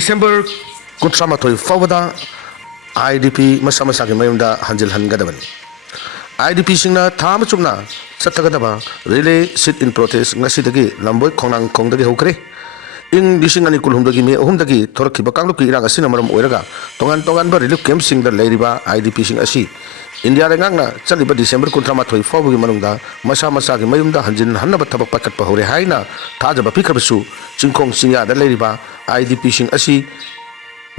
December Kutramathoi Fawada IDP masa masa ke mayumda hanjil hangadabani IDP singna thama chumna satagadaba relay sit in protest ngasi dagi lamboi khongnang khongdagi hokre ing lising ani kulhumdagi me ohumdagi thorakhiba kangluki irang asina maram oiraga tongan ba relief camp sing da leiriba IDP sing asi India rengangna chaliba December Kutramathoi Fawagi manungda masa masa ke mayumda hanjil hannaba thabak pakatpa hore haina thajaba phikrabasu chingkhong singya da leiriba IDP sing asi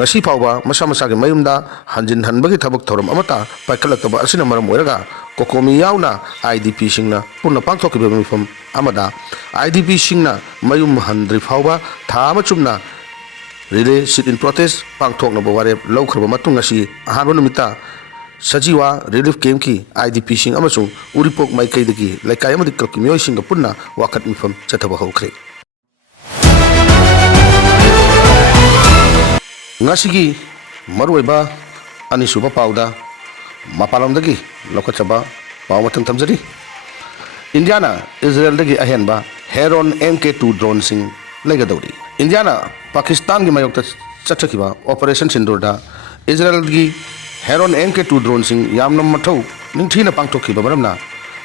ngasi fawba masa masa ke mayumda hanjin hanbagi thabak thoram amata paikalaktaba asina maram oiraga kokomi yauna IDP singna punna pangthokkiba mifam amada IDP singna mayum handri fawba thama chumna relay sit in protest pangthokna baware laukhraba matung ngasi ahanba numita Sajiwa relief camp ki IDP sing amasung uripok maikai dagi laikai amadi kalki miyoi singa punna wakat mifam chathaba hokre ngasigi maruiba anisuba pauda mapalam dagi lokachaba paw matang tamjari Indiana Israel dagi ahenba Heron MK2 drone sing legadori Indiana Pakistan gi mayokta chathakiba operation sindurda Israel gi Heron MK2 drone sing yamna mathau ningthina pangthokkiba maramna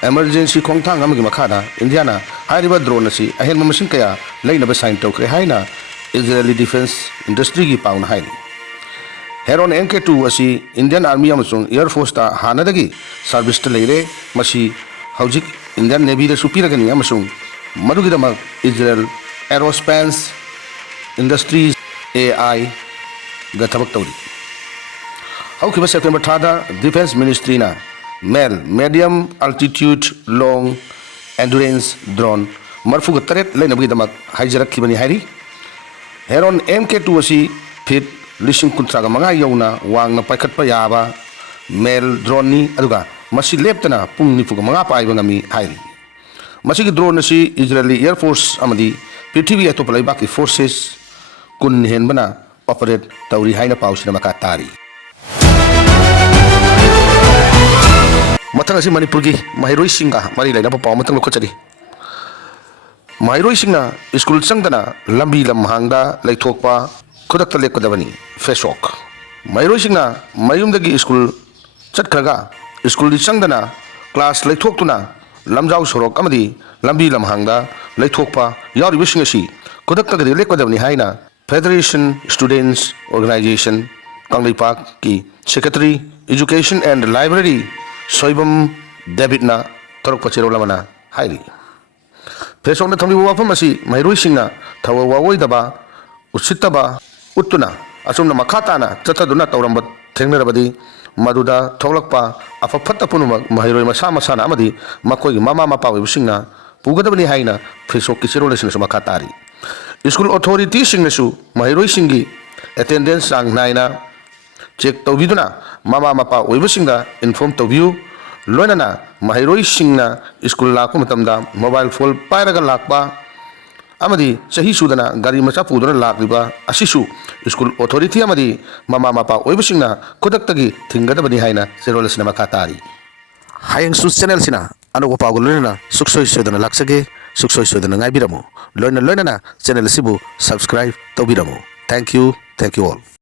emergency khongthang amagi makhada Indiana hairiba drone asi ahen mamasing kaya leinaba sign tawkre haina Israeli defense industry gi pauna haini Heron MK2 asi Indian Army amasung Air Force ta hanadagi service ta leire masi haujik Indian Navy da supiragani amasung madugidama Israel Aerospace Industries AI ga thabak tawri Haukiba September thada Defense Ministry na medium altitude long endurance drone marfuga taret leinabagi damak haijarakibani hairi Heron MK2 asi fit lising kuntraga manga yauna wangna paikatpa yaba mel drone ni aduga masi leptana pung nifuga manga paiba ngami hairi masigi drone asi Israeli Air Force amadi prithvi atopa laibaki forces kun henbana operate tawri haina pausina maka tari matang asi Manipur gi mahiroi singa mari laina pa paw matang lokhachari mahiroi singna school changdana lambi lamhangda laithokpa khudakta lekadabani fesok mahiroi singna mayumdagi school chatkhraga school di changdana class laithoktuna lamjau sorok amadi lambi lamhangda laithokpa yauri bising asi khudakta gadi lekadabani haina Federation Students Organization Kanglipak ki Secretary Education and Library Soibam Davidna Torok Pachero Lamana Hairi Pesok na thami wafam asi mahiroi singna thawa wawoi daba usitaba utuna asumna makhatana chataduna tawramba thengnarabadi maduda tholakpa afafatta punuma mahiroi masa masana amadi makoi mama mapa websingna pugadabani haina pesok ki chero lesina makhatari school authority singnasu mahiroi singi attendance sang naina check tawbiduna mama mapa websingda inform tawbiu loinana mahiroi singna school lakpa matamda mobile phone pairaga lakpa amadi sahi sudana gari macha pudana lakriba asisu school authority amadi mama mapa oibsingna kodaktagi thingadabani haina serol sinema khatari hayeng su channel sina anugo paguluna suksoi sodana laksage suksoi sodana ngaibiramu loinana channel sibu subscribe tobiramu thank you all